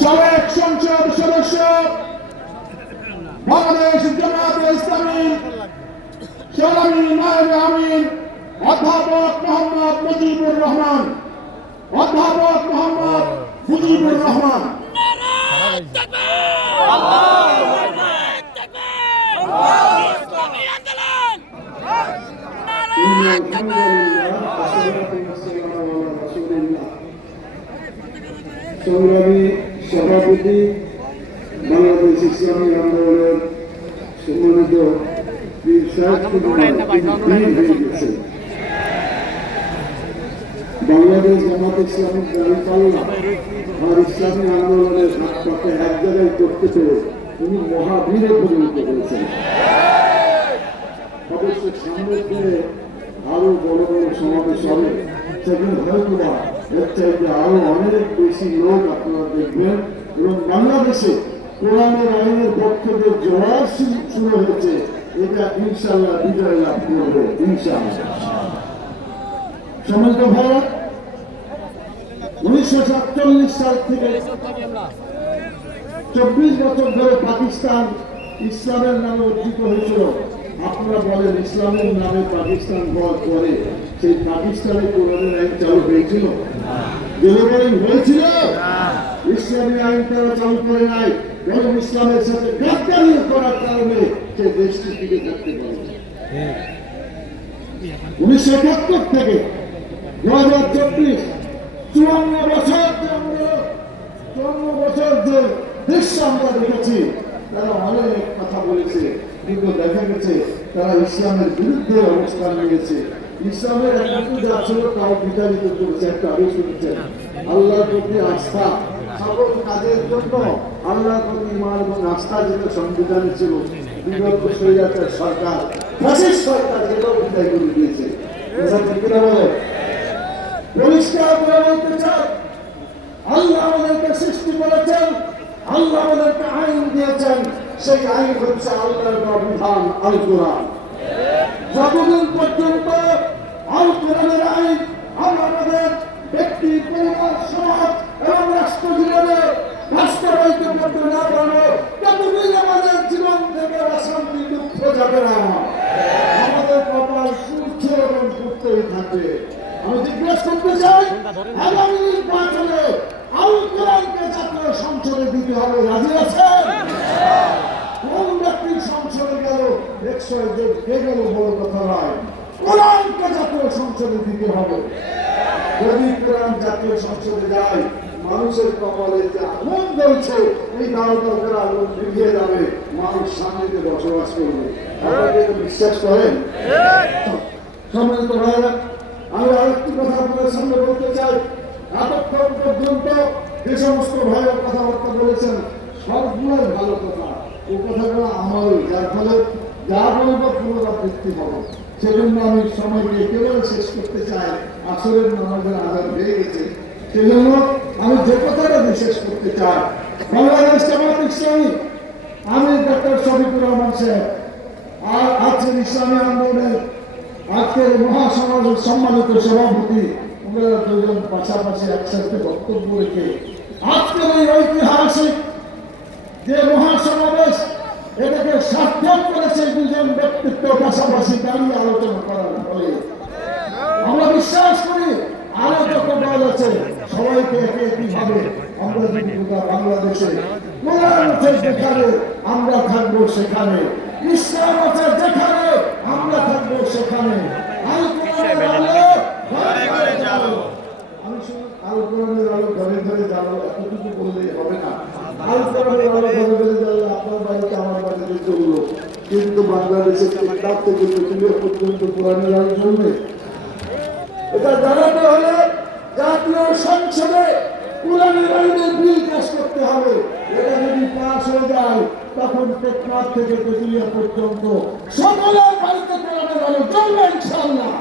সাবেক সংসদ সদস্য বাংলাদেশ জামাত ইসলামী সেলামী নায়েব আমিন অধ্যাপক মোহাম্মদ মুজিবুর রহমান অধ্যাপক মোহাম্মদ মুজিবুর রহমান। সংগ্রামী সভাপতি, বাংলাদেশ ইসলামী আন্দোলনের সম্মানিত বাংলাদেশ জামাত ইসলামী পাল্লা আর ইসলামী আন্দোলনের হাত পাকে এক জায়গায় করতে পেরে তিনি মহাবীরে পরিণত হয়েছেন। অবশ্য সামনের দিনে আরও বড় বড় সমাবেশ হবে, সেখানে হয়তো বা এর চাইতে আরও অনেক বেশি লোক আপনারা দেখবেন এবং বাংলাদেশে কোরআনের আইনের পক্ষদের জোয়ার শুরু- হয়েছে, এটা ইনশাল্লাহ বিজয় লাভ করবে ইনশাল্লাহ উনিশশো সাতচল্লিশ সাল থেকে চব্বিশ বছর ধরে পাকিস্তান ইসলামের নামে অর্জিত হয়েছিল। আপনারা বলেন ইসলামের নামে পাকিস্তান হওয়ার পরে সেই পাকিস্তানে কোরআনের আইন চালু হয়েছিল? ডেলিভারি হয়েছিল? ইসলামী আইন তারা চালু করে নাই। বরং ইসলামের সাথে গাদ্দারি করার কারণে সে দেশটি টিকে থাকতে পারে উনিশশো একাত্তর থেকে দু হাজার চব্বিশ, চুয়ান্ন বছর যে আমরা, চুয়ান্ন বছর যে দৃশ্য আমরা দেখেছি, তারা অনেক কথা বলেছে। কিন্তু দেখা গেছে, তারা ইসলামের বিরুদ্ধে অবস্থান নিয়েছে। ইসলামের একটু যা ছিল তাও বিতাড়িত করেছে একটা আগে শুনেছেন আল্লাহর প্রতি আস্থা। সকল কাজের জন্য আল্লাহর প্রতি ইমান এবং আস্থা যেটা সংবিধানে ছিল বিগত স্বৈরাচার সরকার, ফ্যাসিস্ট সরকার যেটাও বিদায় করে দিয়েছে। আল্লাহ আমাদেরকে করেছেন আইন দিয়েছেন, সেই আইন হচ্ছে আল্লাহর বিধান আল কোরআন যতদিন পর্যন্ত আল আইন আমাদের ব্যক্তি, পরিবার, সমাজ এবং রাষ্ট্র জীবনে বাস্তবায়িত করতে না পারব ততদিন আমাদের জীবন থেকে অশান্তি, দুঃখ যাবে না। আমাদের কপাল এবং সুস্থই থাকবে আমি জিজ্ঞেস করতে চাই, আগামী নির্বাচনে আল জাতীয় সংসদে দিতে হবে, রাজি ব্যক্তি সংসদে গেল একশো বড় কথা নয় কোরআনকে জাতীয় সংসদে দিতে হবে। যদি কোরআন জাতীয় সংসদে যায়, মানুষের কপালে যে আগুন জ্বলছে এই নারকের আগুন যাবে। মানুষ শান্তিতে বসবাস করবে। বিশ্বাস করেন? সম্মানিত ভাইরা আমি আরেকটি কথা আপনাদের সামনে বলতে চাই। এতক্ষণ পর্যন্ত যে সমস্ত ভাইয়ের কথাবার্তা বলেছেন, সবগুলোই ভালো কথা। যার ফলে যা আমি সময়কে কেবল শেষ করতে চাই। আমি যে কথাটা বিশেষ করতে চাই আমি ডক্টর শফিকুর রহমান সাহেব, আর আজকের ইসলামী আন্দোলনের আজকের মহাসমাজের সম্মানিত সভাপতি ওনারা দুজন পাশাপাশি একসাথে বক্তব্য রেখে আজকের এই ঐতিহাসিক যে মহাসমাবেশ এটাকে সার্থক করেছে দুজন ব্যক্তিত্ব পাশাপাশি দাঁড়িয়ে আলোচনা করার ফলে আমরা বিশ্বাস করি যত দল আছে, সবাইকে একে আমরা যদি বাংলাদেশে যেখানে আমরা থাকব সেখানে, ইসলাম আছে যেখানে আমরা থাকব সেখানে আল কোরআনের আলো ঘরে ঘরে জ্বালো। আমি শুধু আল কোরআনের আলো ঘরে ঘরে জ্বালো এতটুকু বললেই হবে না। আল কোরআনের আলো ঘরে ঘরে জ্বালো আপনার বাড়িতে আমার বাড়িতে চলল কিন্তু বাংলাদেশের কিতাব থেকে পৃথিবীর পর্যন্ত কোরআনের আলো চলবে এটা জানাতে হলে জাতীয় সংসদে কোরআনের আইনের বিল পাস করতে হবে। এটা যদি পাস হয়ে যায় তখন টেকনাথ থেকে তেতুলিয়া পর্যন্ত সকলের বাড়িতে কোরআনের আলো চলবে ইনশাআল্লাহ।